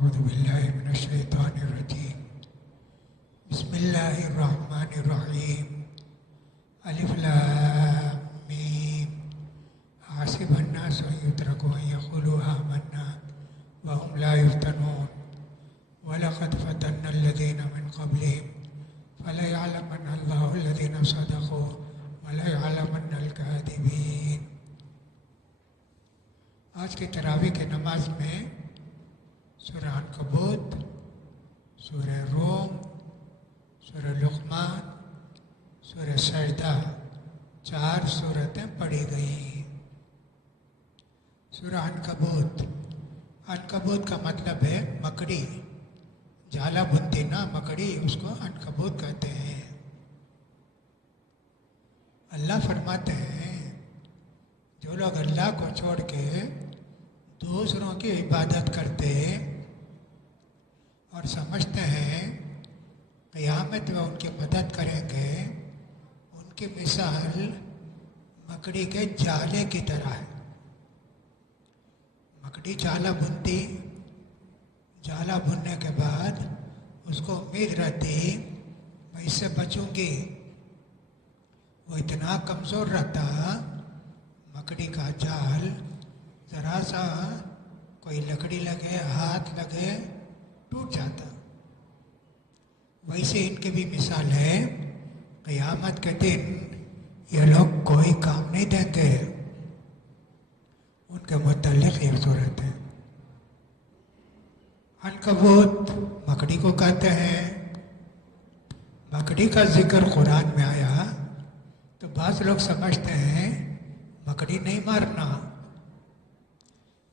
أعوذ بالله من الشيطان الرجيم بسم الله الرحمن الرحيم ألف لام ميم حسب الناس أن يتركوا أن يقولوا آمنا وهم لا يفتنون ولقد فتنا الذين من قبلهم فليعلمن الله الذين صدقوا وليعلمن الكاذبين. آج کی تراویح کی نماز میں سورہ عنکبوت، سورہ روم، سورہ لقمان، سورہ سجدہ 4 سورتیں پڑھی گئیں. سورہ عنکبوت، عنکبوت کا مطلب ہے مکڑی، جالا بنتی نا مکڑی، اس کو عنکبوت کہتے ہیں. اللہ فرماتے ہیں جو لوگ اللہ کو چھوڑ کے دوسروں کی عبادت کرتے اور سمجھتے ہیں قیامت میں ان کی مدد کریں گے، ان کی مثال مکڑی کے جالے کی طرح ہے. مکڑی جالا بنتی، جالا بننے کے بعد اس کو امید رہتی میں اس سے بچوں گی. وہ اتنا کمزور رہتا، مکڑی کا جال ذرا سا کوئی لکڑی لگے، ہاتھ لگے، ٹوٹ جاتا. ویسے ان کی بھی مثال ہے، قیامت کے دن یہ لوگ کوئی کام نہیں دیں گے. ان کے متعلق یہ صورت ہے. عنکبوت مکڑی کو کہتے ہیں. مکڑی کا ذکر قرآن میں آیا تو بعض لوگ سمجھتے ہیں مکڑی نہیں مارنا،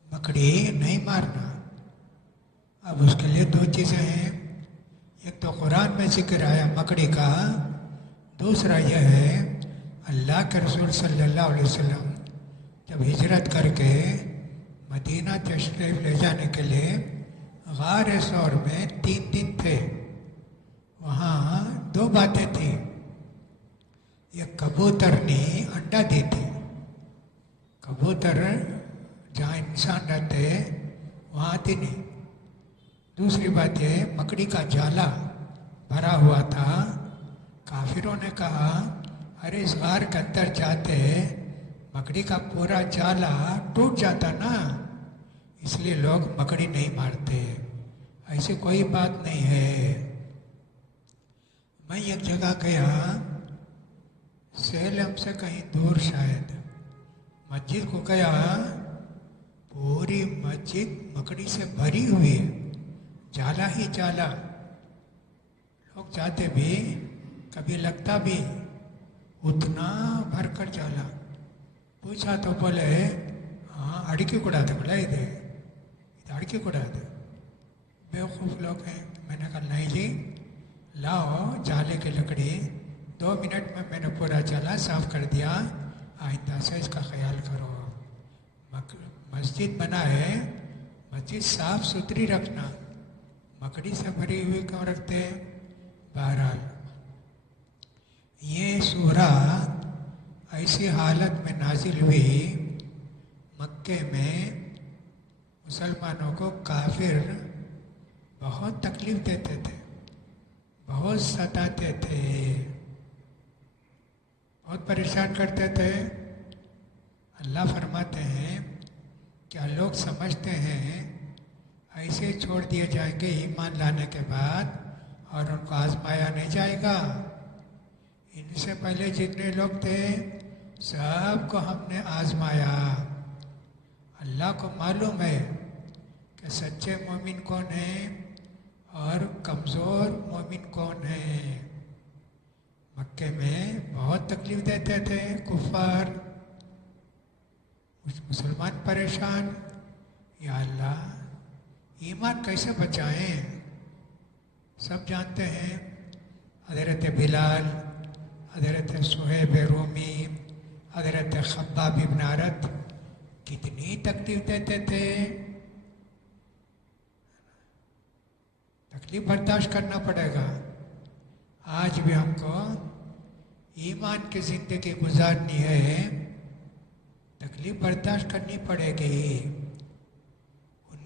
مکڑی نہیں مارنا. اب اس کے لیے 2 چیزیں ہیں. ایک تو قرآن میں ذکر آیا مکڑی کا، دوسرا یہ ہے اللہ کے رسول صلی اللہ علیہ وسلم جب ہجرت کر کے مدینہ تشریف لے جانے کے لیے غار ثور میں 3 دن تھے. وہاں 2 باتیں تھیں. ایک کبوتر نے انڈا دی تھی. کبوتر جہاں انسان رہتے وہاں آتی نہیں. دوسری بات یہ مکڑی کا جالا بھرا ہوا تھا. کافروں نے کہا ارے اس غار کے اندر جاتے مکڑی کا پورا جالا ٹوٹ جاتا نا، اس لیے لوگ مکڑی نہیں مارتے. ایسی کوئی بات نہیں ہے. میں ایک جگہ گیا، سیلم سے کہیں دور شاید، مسجد کو گیا، پوری مسجد مکڑی سے بھری ہوئی ہے، جالا ہی جالا. لوگ جاتے بھی کبھی لگتا بھی اتنا بھر کر جالا. پوچھا تو بولے ہاں اڑکی کڑا دے. بولا ادھر اڑکی کڑا دے. بیوقوف لوگ ہیں. میں نے کہا نہیں جی، لاؤ جالے کی لکڑی. 2 منٹ میں نے پورا جالا صاف کر دیا. آئندہ سے اس کا خیال کرو. مسجد بنا ہے، مسجد صاف ستھری رکھنا. مکڑی سے بھری ہوئی کیوں رکھتے؟ بہرحال یہ سورہ ایسی حالت میں نازل ہوئی، مکے میں مسلمانوں کو کافر بہت تکلیف دیتے تھے، بہت ستاتے تھے، بہت پریشان کرتے تھے. اللہ فرماتے ہیں کیا لوگ سمجھتے ہیں ایسے چھوڑ دیے جائیں گے ایمان لانے کے بعد اور ان کو آزمایا نہیں جائے گا؟ ان سے پہلے جتنے لوگ تھے سب کو ہم نے آزمایا. اللہ کو معلوم ہے کہ سچے مومن کون ہیں اور کمزور مومن کون ہیں. مکے میں بہت تکلیف دیتے تھے کفار، مسلمان پریشان. یا اللہ ایمان کیسے بچائیں؟ سب جانتے ہیں حضرت بلال، حضرت صہیب رومی، حضرت خباب بن عرت کتنی تکلیف دیتے تھے. تکلیف برداشت کرنا پڑے گا. آج بھی ہم کو ایمان کی زندگی گزارنی ہے، تکلیف برداشت کرنی پڑے گی. ان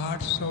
800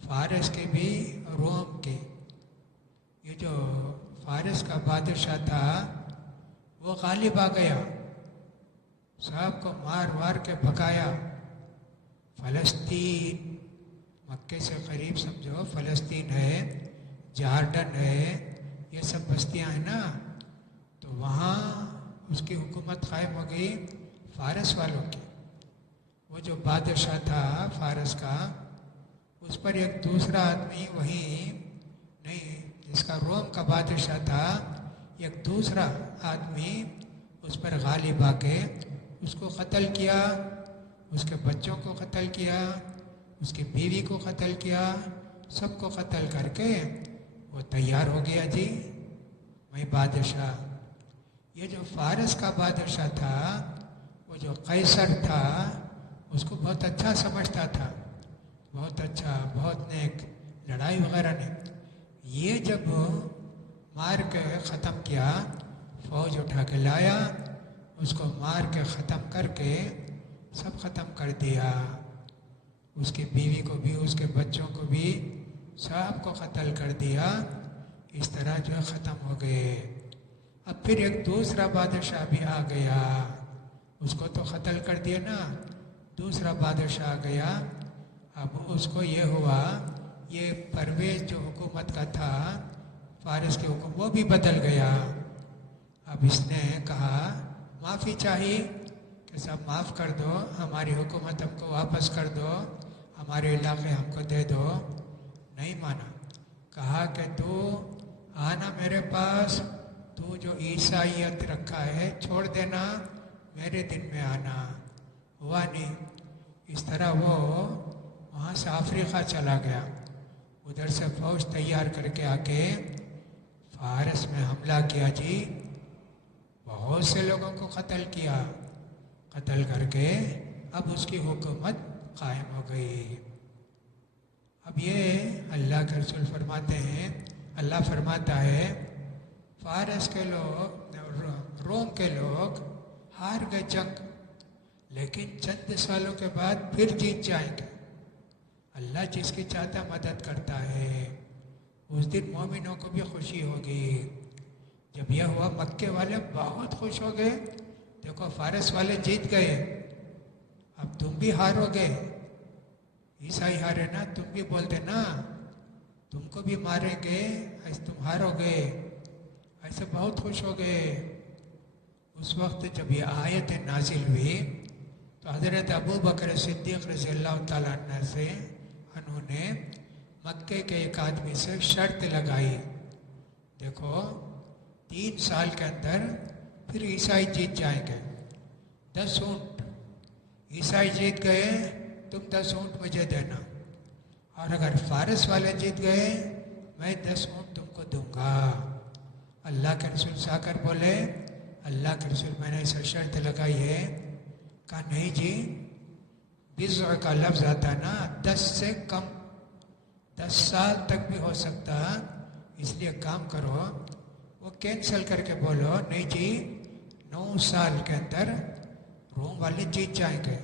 فارس کے بھی روم کے. یہ جو فارس کا بادشاہ تھا وہ غالب آ گیا، سب کو مار وار کے بھگایا. فلسطین مکے سے قریب سمجھو، فلسطین ہے، جارڈن ہے، یہ سب بستیاں ہیں نا، تو وہاں اس کی حکومت قائم ہو گئی فارس والوں کی. وہ جو بادشاہ تھا فارس کا، اس پر ایک دوسرا آدمی وہیں نہیں، جس کا روم کا بادشاہ تھا، ایک دوسرا آدمی اس پر غالب آ کے اس کو قتل کیا، اس کے بچوں کو قتل کیا، اس کی بیوی کو قتل کیا، سب کو قتل کر کے وہ تیار ہو گیا جی میں بادشاہ. یہ جو فارس کا بادشاہ تھا، وہ جو قیصر تھا، اس کو بہت اچھا سمجھتا تھا، بہت اچھا، بہت نیک، لڑائی وغیرہ نہیں. یہ جب مار کے ختم کیا، فوج اٹھا کے لایا، اس کو مار کے ختم کر کے سب ختم کر دیا. اس کی بیوی کو بھی، اس کے بچوں کو بھی، سب کو قتل کر دیا. اس طرح جو ہے ختم ہو گئے. اب پھر ایک دوسرا بادشاہ بھی آ گیا، اس کو تو قتل کر دیا نا، دوسرا بادشاہ آ گیا. اب اس کو یہ ہوا، یہ پرویز جو حکومت کا تھا فارس کی حکومت، وہ بھی بدل گیا. اب اس نے کہا معافی چاہیے کہ سب معاف کر دو، ہماری حکومت ہم کو واپس کر دو، ہمارے علاقے ہم کو دے دو. نہیں مانا، کہا کہ تو آنا میرے پاس، تو جو عیسائیت رکھا ہے چھوڑ دینا، میرے دن میں آنا. ہوا نہیں. اس طرح وہ وہاں سے افریقہ چلا گیا، ادھر سے فوج تیار کر کے آ کے فارس میں حملہ کیا جی. بہت سے لوگوں کو قتل کیا، قتل کر کے اب اس کی حکومت قائم ہو گئی. اب یہ اللہ کے رسول فرماتے ہیں، اللہ فرماتا ہے فارس کے لوگ، روم کے لوگ ہار گئے جنگ، لیکن چند سالوں کے بعد پھر جیت جائیں گے. اللہ جس کی چاہتا مدد کرتا ہے. اس دن مومنوں کو بھی خوشی ہوگی. جب یہ ہوا مکے والے بہت خوش ہو گئے، دیکھو فارس والے جیت گئے، اب تم بھی ہارو گے، عیسائی ہارے نا، تم بھی بولتے نا تم کو بھی ماریں گے، ایسے تم ہارو گے، ایسے بہت خوش ہو گئے. اس وقت جب یہ آیت نازل ہوئی تو حضرت ابو بکر صدیق رضی اللہ تعالیٰ عنہ سے انہوں نے مکے کے ایک آدمی سے شرط لگائی، دیکھو 3 سال کے اندر پھر عیسائی جیت جائیں گے، 10 اونٹ عیسائی جیت گئے، تم 10 اونٹ مجھے دینا، اور اگر فارس والے جیت گئے میں 10 اونٹ تم کو دوں گا. اللہ کے رسول سے آ کر بولے اللہ کے رسول میں نے ایسا شرط لگائی ہے. کہا نہیں جی، بضع کا لفظ آتا نا 10 سے کم، 10 سال تک بھی ہو سکتا، اس لیے کام کرو، وہ کینسل کر کے بولو نہیں جی 9 سال کے اندر روم والے جیت جائیں گے.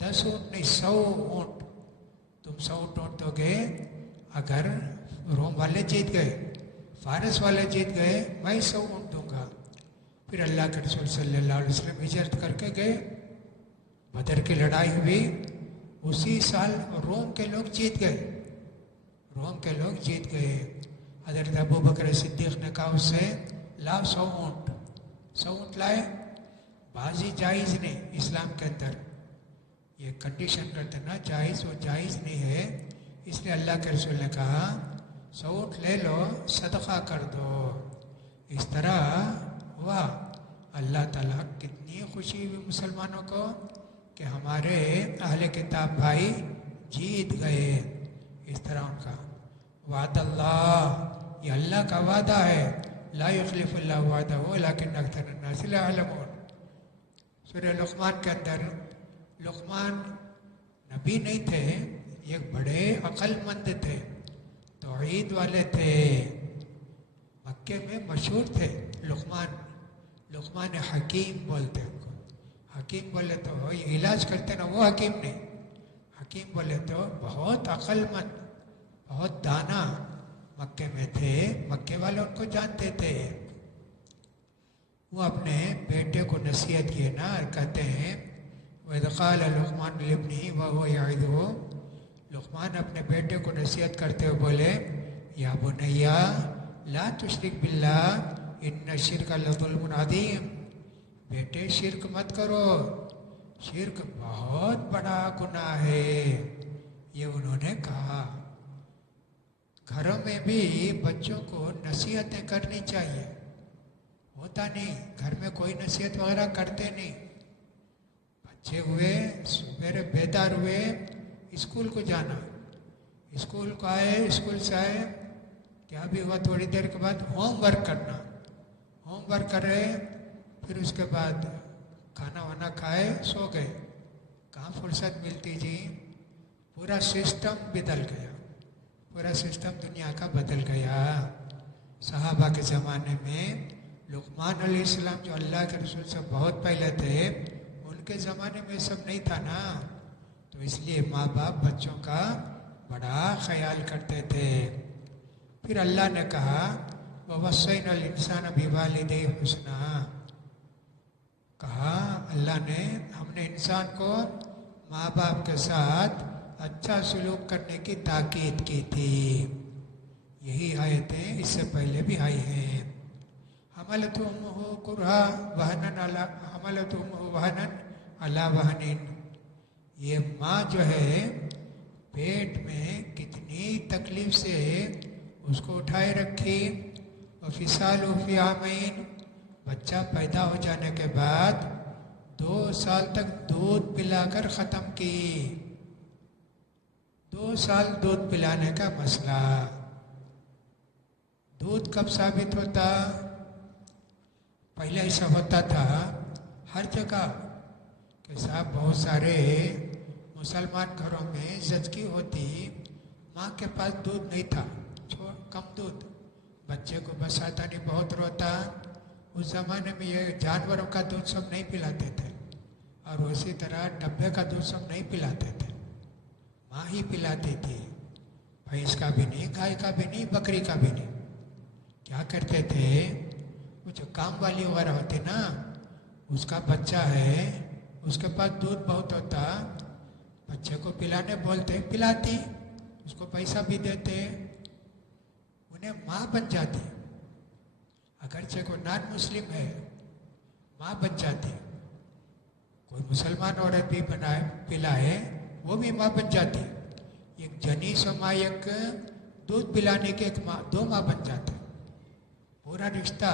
10 اونٹ نہیں، 100 اونٹ، تم 100 اونٹ دو گے اگر روم والے جیت گئے، فارس والے جیت گئے، میں 100 اونٹ دوں گا. پھر اللہ کے رسول صلی اللہ علیہ وسلم ہجرت کر کے گئے، بدر کی لڑائی ہوئی، اسی سال روم کے لوگ جیت گئے، روم کے لوگ جیت گئے. حضرت ابو بکر صدیق نے کہا اس سے لا 100 اونٹ، 100 اونٹ لائے. بازی جائز نہیں اسلام کے اندر، یہ کنڈیشن کرتے نا جائز، وہ جائز نہیں ہے. اس لیے اللہ کے رسول نے کہا 100 اونٹ لے لو، صدقہ کر دو. اس طرح ہوا. اللہ تعالیٰ کتنی خوشی ہوئی مسلمانوں کو کہ ہمارے اہل کتاب بھائی جیت گئے. اس طرح ان کا وعد اللہ، یہ اللہ کا وعدہ ہے، لا یخلف اللہ وعدہ ولکن اکثر الناس لا یعلمون. سورہ لقمان کے اندر، لقمان نبی نہیں تھے، ایک بڑے عقل مند تھے، توحید والے تھے، مکے میں مشہور تھے. لقمان حکیم بولتے ہیں ان کو. حکیم بولے تو علاج کرتے نا، وہ حکیم نہیں، حکیم بولے تو بہت عقل مند، بہت دانا مکے میں تھے، مکے والے ان کو جانتے تھے. وہ اپنے بیٹے کو نصیحت کیے نا، کہتے ہیں وَإِذْ قَالَ لُقْمَانُ لِابْنِهِ وَهُوَ يَعِظُهُ، لقمان اپنے بیٹے کو نصیحت کرتے ہوئے بولے یا بنیا لا تشرک باللہ ان الشرک لظلم عظیم، بیٹے شرک مت کرو، شرک بہت بڑا گناہ ہے. یہ انہوں نے کہا. گھروں میں بھی بچوں کو نصیحتیں کرنی چاہیے. ہوتا نہیں، گھر میں کوئی نصیحت وغیرہ کرتے نہیں. بچے ہوئے سویرے بیدار ہوئے، اسکول کو جانا، اسکول کو آئے، اسکول سے آئے کیا بھی ہوا، تھوڑی دیر کے بعد ہوم ورک کرنا، ہوم ورک کرے، پھر اس کے بعد کھانا وانا کھائے، سو گئے. کہاں فرصت ملتی جی. پورا سسٹم بدل گیا، پورا سسٹم دنیا کا بدل گیا. صحابہ کے زمانے میں لقمان علیہ السلام جو اللہ کے رسول سے بہت پہلے تھے، ان کے زمانے میں سب نہیں تھا نا. تو اس لیے ماں باپ بچوں کا بڑا خیال کرتے تھے. پھر اللہ نے کہا وَوَصَّيْنَا الْإِنسَانَ بِوَالِدَيْهِ حُسْنًا، کہا اللہ نے، ہم نے انسان کو ماں باپ کے ساتھ اچھا سلوک کرنے کی تاکید کی تھی. یہی آیتیں اس سے پہلے بھی آئی ہیں. حملت امہ کرہا وہنن حملت امہ وہنن علی وہنن، یہ ماں جو ہے پیٹ میں کتنی تکلیف سے اس کو اٹھائے رکھی. وفصالہ فی عامین، بچہ پیدا ہو جانے کے بعد 2 سال تک دودھ پلا کر ختم کی. 2 سال دودھ پلانے کا مسئلہ. دودھ کب ثابت ہوتا؟ پہلے ایسا ہوتا تھا ہر جگہ کہ صاحب بہت سارے مسلمان گھروں میں زچگی ہوتی، ماں کے پاس دودھ نہیں تھا، کم دودھ، بچے کو بس آتا نہیں، بہت روتا. اس زمانے میں یہ جانوروں کا دودھ سب نہیں پلاتے تھے، اور اسی طرح ڈبے کا دودھ سب نہیں پلاتے تھے، ماں ہی پلاتی تھی. بھینس کا بھی نہیں، گائے کا بھی نہیں، بکری کا بھی نہیں. کیا کرتے تھے، وہ جو کام والی وغیرہ ہوتی نا، اس کا بچہ ہے، اس کے پاس دودھ بہت ہوتا، بچے کو پلانے بولتے، پلاتی، اس کو پیسہ بھی دیتے، انہیں ماں بن جاتی. اگرچہ کوئی نان مسلم ہے، ماں بن جاتی. کوئی مسلمان عورت بھی بنائے پلائے، وہ بھی ماں بن جاتی. ایک جنیس و ماں، ایک دودھ پلانے کے ایک ماں، 2 ماں بن جاتے. پورا رشتہ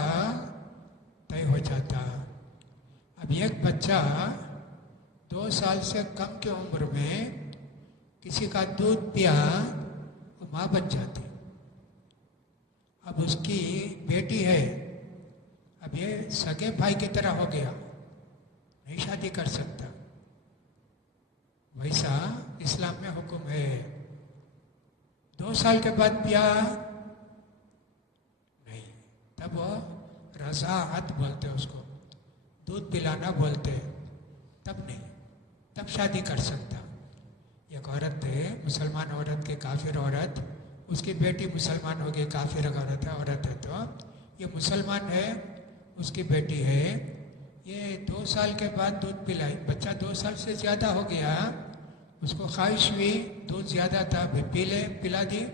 طے ہو جاتا. اب ایک بچہ 2 سال سے کم کی عمر میں کسی کا دودھ پیا، وہ ماں بن جاتی. اب اس کی بیٹی ہے، اب یہ سگے بھائی کی طرح ہو گیا، نہیں شادی کر سکتا. ویسا اسلام میں حکم ہے. 2 سال کے بعد پیا نہیں، تب وہ رضاعت بولتے اس کو، دودھ پلانا بولتے، تب نہیں، تب شادی کر سکتا. ایک عورت ہے، مسلمان عورت کے کافر عورت، اس کی بیٹی مسلمان ہو گئی، کافر عورت ہے تو یہ مسلمان ہے، اس کی بیٹی ہے، یہ 2 سال کے بعد دودھ پلائی، بچہ 2 سال سے زیادہ ہو گیا، اس کو خواہش ہوئی، دودھ زیادہ تھا، پی لے، پلا دی.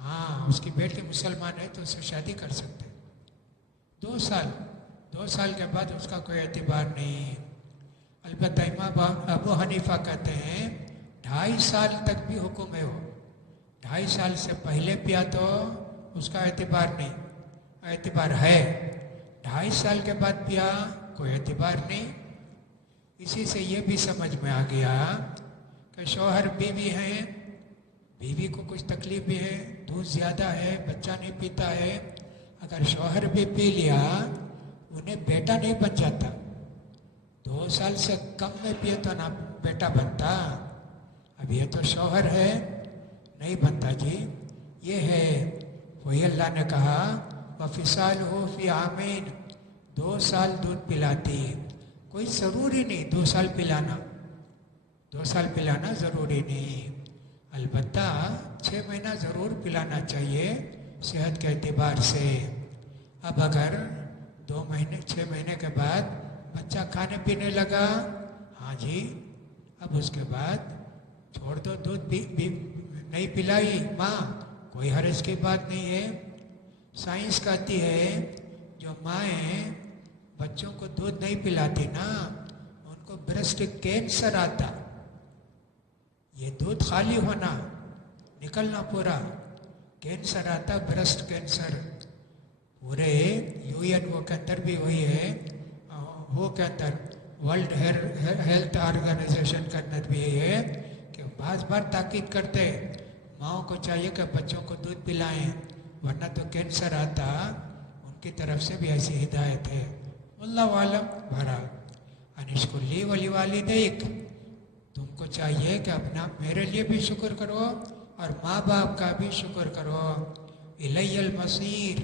ہاں، اس کی بیٹی مسلمان ہے تو اس سے شادی کر سکتے. 2 سال کے بعد اس کا کوئی اعتبار نہیں. البتہ امام ابو حنیفہ کہتے ہیں 2.5 سال تک بھی حکم ہے. وہ 2.5 سال سے پہلے پیا تو اس کا اعتبار نہیں، اعتبار ہے. 2.5 سال کے بعد پیا، کوئی اعتبار نہیں. اسی سے یہ بھی سمجھ میں آ گیا کہ شوہر بیوی ہیں، بیوی کو کچھ تکلیف بھی ہے، دودھ زیادہ ہے، بچہ نہیں پیتا ہے، اگر شوہر بھی پی لیا انہیں بیٹا نہیں بن جاتا. 2 سال سے کم میں پیے تو نہ بیٹا بنتا. اب یہ تو شوہر ہے، نہیں بنتا جی. یہ ہے وہی اللہ نے کہا وَفِصَالُهُ فِي عَامَيْنِ، 2 سال دودھ پلاتی. کوئی ضروری نہیں 2 سال پلانا، 2 سال پلانا ضروری نہیں. البتہ 6 مہینہ ضرور پلانا چاہیے صحت کے اعتبار سے. اب اگر 2 مہینے 6 مہینے کے بعد بچہ کھانے پینے لگا، ہاں جی، اب اس کے بعد چھوڑ دو، دودھ بھی نہیں پلائی ماں، کوئی حرج کی بات نہیں ہے. سائنس کہتی ہے جو مائیں بچوں کو دودھ نہیں پلاتی نا، ان کو برسٹ کینسر آتا. یہ دودھ خالی ہونا، نکلنا پورا، کینسر آتا، برسٹ کینسر. پورے UN کے اندر بھی وہی ہے، وہ کے اندر ورلڈ ہیلتھ آرگنائزیشن کے اندر بھی یہ ہے کہ بعض بار تاکید کرتے ماؤں کو چاہیے کہ بچوں کو دودھ پلائیں ورنہ تو کینسر آتا. ان کی طرف سے بھی ایسی ہدایت ہے. اللہ عالم. بہرحال انشکر لی ولی والدیک، تم کو چاہیے کہ اپنا میرے لیے بھی شکر کرو اور ماں باپ کا بھی شکر کرو. الی المصیر،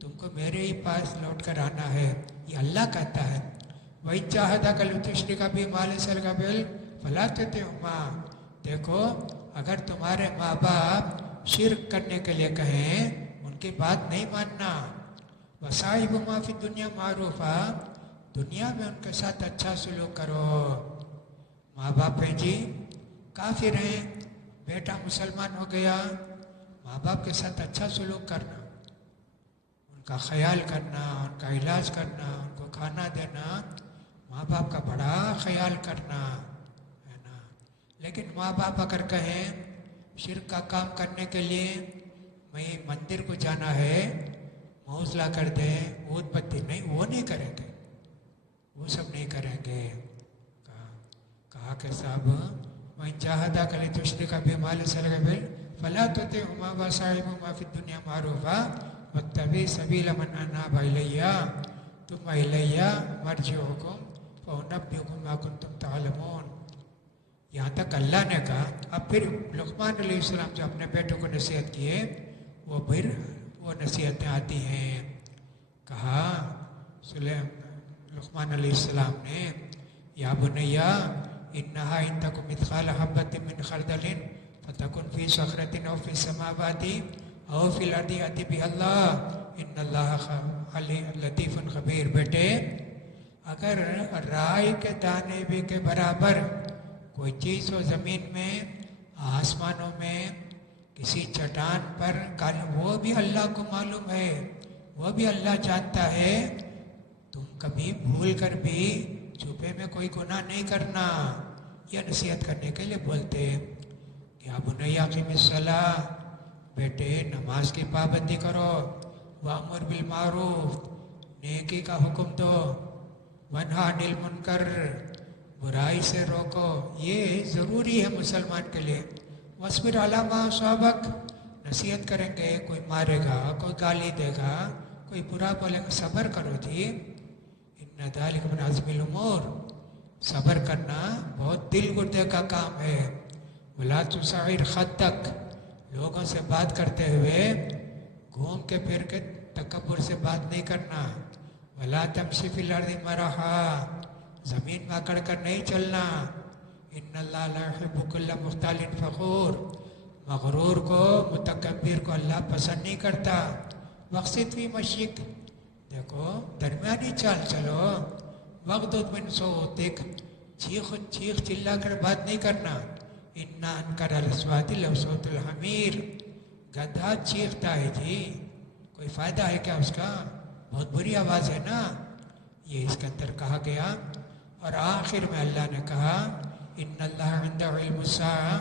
تم کو میرے ہی پاس لوٹ کر آنا ہے، یہ اللہ کہتا ہے. وَإِن جَاهَدَاكَ لِتُشْرِكَ بِي مَا لَيْسَ لَكَ بِهِ فَلَا تُطِعْهُمَا. دیکھو اگر تمہارے ماں باپ شرک کرنے کے لیے کہیں ان کی بات نہیں ماننا. وَصَاحِبْهُمَا فِي الدُّنْيَا مَعْرُوفًا، دنیا میں ان کے ساتھ اچھا سلوک کرو. ماں باپ ہیں جی کافر ہیں، بیٹا مسلمان ہو گیا، ماں باپ کے ساتھ اچھا سلوک کرنا، ان کا خیال کرنا، ان کا علاج کرنا، ان کو کھانا دینا، ماں باپ کا بڑا خیال کرنا ہے نا. لیکن ماں باپ اگر کہیں شرک کا کام کرنے کے لیے میں مندر کو جانا ہے، موزلہ کر دیں، اود بتی، نہیں، وہ نہیں کریں گے، وہ سب نہیں کریں گے. کہا کہ صاحب وَإِن جَاهَدَاكَ لِتُشْرِكَ بِي مَا لَيْسَ لَكَ بِهِ فَلَا تُطِعْهُمَا وَصَاحِبْهُمَا فِي الدُّنْيَا مَعْرُوفًا وَاتَّبِعْ سَبِيلَ مَنْ أَنَابَ إِلَيَّ ثُمَّ إِلَيَّ مَرْجِعُكُمْ فَأُنَبِّئُكُم بِمَا كُنتُمْ تَعْمَلُونَ. یہاں تک اللہ نے کہا. اب پھر لقمان علیہ السلام جو اپنے بیٹوں کو نصیحت کیے، وہ پھر وہ نصیحتیں آتی ہیں. کہا لقمان علیہ السلام نے، یا بنیا انہا ان تک مثقال حبۃ من خردل فتکن فی صخرۃ او فی السماوات او فی الارض یأتی بها اللہ ان اللہ لطیف خبیر. بیٹے اگر رائی کے دانے بھی کے برابر کوئی چیز ہو زمین میں، آسمانوں میں، کسی چٹان پر، وہ بھی اللہ کو معلوم ہے، وہ بھی اللہ جانتا ہے. تم کبھی بھول کر بھی چھپے میں کوئی گناہ نہیں کرنا. یہ نصیحت کرنے کے لیے بولتے. یا بنیا اقیم الصلاۃ، بیٹے نماز کی پابندی کرو. وامر بالمعروف، نیکی کا حکم دو. ونہا عن المنکر، برائی سے روکو. یہ ضروری ہے مسلمان کے لیے. واصبر علی ما اصابک، نصیحت کریں گے، کوئی مارے گا، کوئی گالی دے گا، کوئی برا بولے گا، صبر کرو جی. ان ذالک من عزم الامور، صبر کرنا بہت دل گردے کا کام ہے. ولا تصعر خدک، لوگوں سے بات کرتے ہوئے گھوم کے پھر کے تکبر سے بات نہیں کرنا. ولا تمشی فی الارض مرحا، زمین میں اکڑ کر نہیں چلنا. ان اللہ لا یحب کل مختال فخور، مغرور کو، متکبر کو اللہ پسند نہیں کرتا. واقصد فی مشیک، دیکھو درمیانی چال چلو. واغضض من صوتک، چیخ چلا کر بات نہیں کرنا. انا انکر الاصوات لصوت الحمیر، گدھا چیختا ہے جی، کوئی فائدہ ہے کیا اس کا؟ بہت بری آواز ہے نا. یہ اس کے اندر کہا گیا. اور آخر میں اللہ نے کہا ان اللہ عنده علم الساعہ،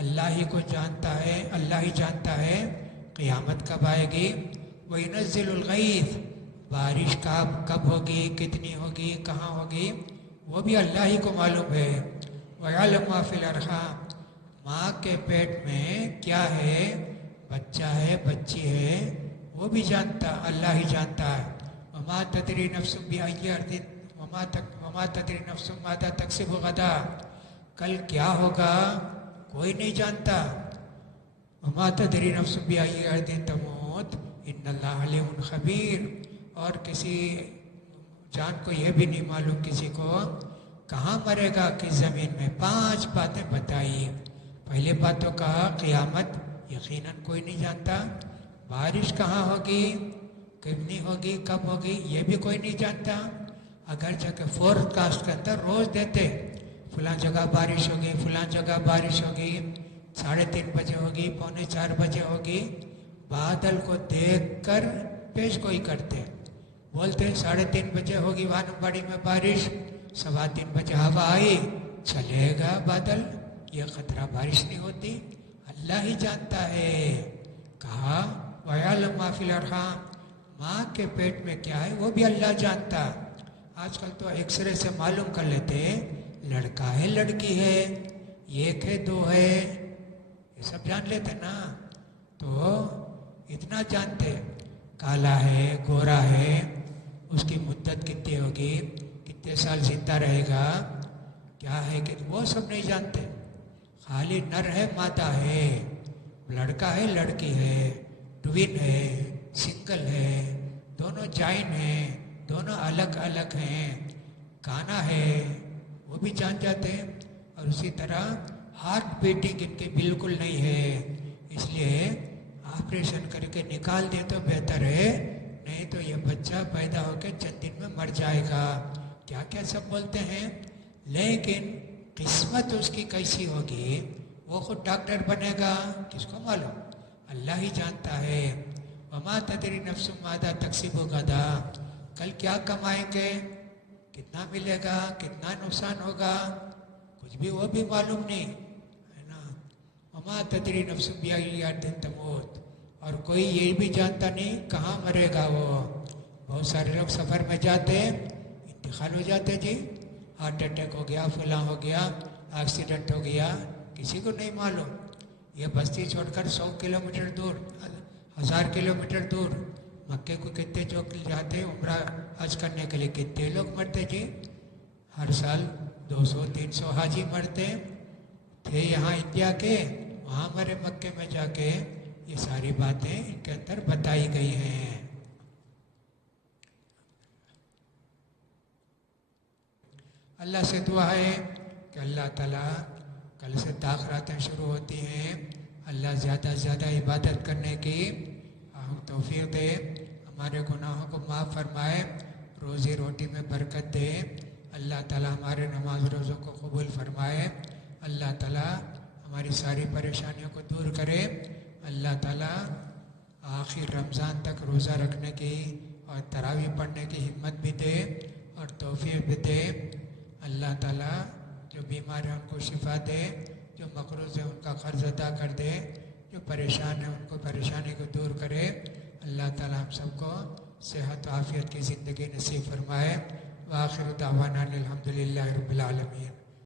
اللہ ہی کو جانتا ہے، اللہ ہی جانتا ہے قیامت کب آئے گی. وَيُنَزِّلُ الْغَيْثَ، بارش کب ہوگی، کتنی ہوگی، کہاں ہوگی، وہ بھی اللہ ہی کو معلوم ہے. وَيَعْلَمُ مَا فِي الْأَرْحَامِ، ماں کے پیٹ میں کیا ہے، بچہ ہے، بچی ہے، وہ بھی جانتا، اللہ ہی جانتا ہے. وَمَا تَدْرِي نَفْسٌ بِأَيِّ أَرْضٍ وَمَا تَدْرِي نَفْسٌ مَاذَا تَكْسِبُ غَدًا، کل کیا ہوگا کوئی نہیں جانتا. وَمَا تَدْرِي نَفْسٌ بِأَيِّ أَرْضٍ تَمُوتُ إِنَّ اللَّهَ عَلِيمٌ خَبِيرٌ. اور کسی جان کو یہ بھی نہیں معلوم کسی کو کہاں مرے گا، کس زمین میں. 5 باتیں بتائی. پہلے بات تو کہا قیامت یقیناً کوئی نہیں جانتا، بارش کہاں ہوگی، کتنی ہوگی، کب ہوگی، یہ بھی کوئی نہیں جانتا، اگرچہ کہ فورتھ کاسٹ کے اندر روز دیتے فلاں جگہ بارش ہوگی، فلاں جگہ بارش ہوگی، 3:30 بجے ہوگی، 3:45 بجے ہوگی، بادل کو دیکھ کر پیش گوئی کرتے، بولتے 3:30 بجے ہوگی وانمباڑی میں بارش، 3:15 بجے ہوا آئی، چلے گا بادل، یہ خطرہ بارش نہیں ہوتی، اللہ ہی جانتا ہے۔ کہا وَيَعْلَمُ مَا فِي الْأَرْحَامِ، ماں کے پیٹ میں کیا ہے وہ بھی اللہ جانتا۔ آج کل تو ایکس رے سے معلوم کر لیتے لڑکا ہے لڑکی ہے، ایک ہے دو ہے، یہ سب جان لیتے نا، تو اتنا جانتے کالا ہے گورا ہے، اس کی مدت کتنی ہوگی، کتنے سال زندہ رہے گا، کیا ہے کہ وہ سب نہیں جانتے، خالی نر ہے مادہ ہے، لڑکا ہے لڑکی ہے، ٹوین ہے، سنگل ہے، دونوں جائن ہیں، دونوں الگ الگ ہیں، کانا ہے وہ بھی جان جاتے ہیں، اور اسی طرح ہارٹ بیٹنگ ان کی بالکل نہیں ہے، اس لیے آپریشن کر کے نکال دیں تو بہتر ہے، نہیں تو یہ بچہ پیدا ہو کے چند دن میں مر جائے گا، کیا کیا سب بولتے ہیں، لیکن قسمت اس کی کیسی ہوگی، وہ خود ڈاکٹر بنے گا، کس کو معلوم، اللہ ہی جانتا ہے۔ وما تدری نفس ماذا تکسب غدا، کل کیا کمائیں گے، کتنا ملے گا، کتنا نقصان ہوگا، کچھ بھی وہ بھی معلوم نہیں ہے نا۔ وما تدری نفس بأي أرض تموت، اور کوئی یہ بھی جانتا نہیں کہاں مرے گا وہ، بہت سارے لوگ سفر میں جاتے انتقال ہو جاتے، جی ہارٹ اٹیک ہو گیا، فلاں ہو گیا، ایکسیڈنٹ ہو گیا، کسی کو نہیں معلوم، یہ بستی چھوڑ کر 100 کلومیٹر دور، 1000 کلومیٹر دور مکے کو کتنے جو جاتے عمرہ حج کرنے کے لیے، کتنے لوگ مرتے جی، ہر سال 200-300 حاجی مرتے تھے یہاں انڈیا کے، وہاں مرے مکے میں جا کے، یہ ساری باتیں ان کے اندر بتائی گئی ہیں۔ اللہ سے دعا ہے کہ اللہ تعالیٰ کل سے تاخراتیں شروع ہوتی ہیں، اللہ زیادہ سے زیادہ عبادت کرنے کی ہم توفیق دے، ہمارے گناہوں کو معاف فرمائے، روزی روٹی میں برکت دے، اللہ تعالیٰ ہمارے نماز روزوں کو قبول فرمائے، اللہ تعالیٰ ہماری ساری پریشانیوں کو دور کرے، اللہ تعالیٰ آخر رمضان تک روزہ رکھنے کی اور تراویح پڑھنے کی ہمت بھی دے اور توفیق بھی دے، اللہ تعالیٰ جو بیمار ہیں ان کو شفا دے، جو مقروض ہیں ان کا قرض ادا کر دے، جو پریشان ہیں ان کو پریشانی کو دور کرے، اللہ تعالیٰ ہم سب کو صحت و عافیت کی زندگی نصیب فرمائے، وآخر دعوانا الحمدللہ رب العالمین۔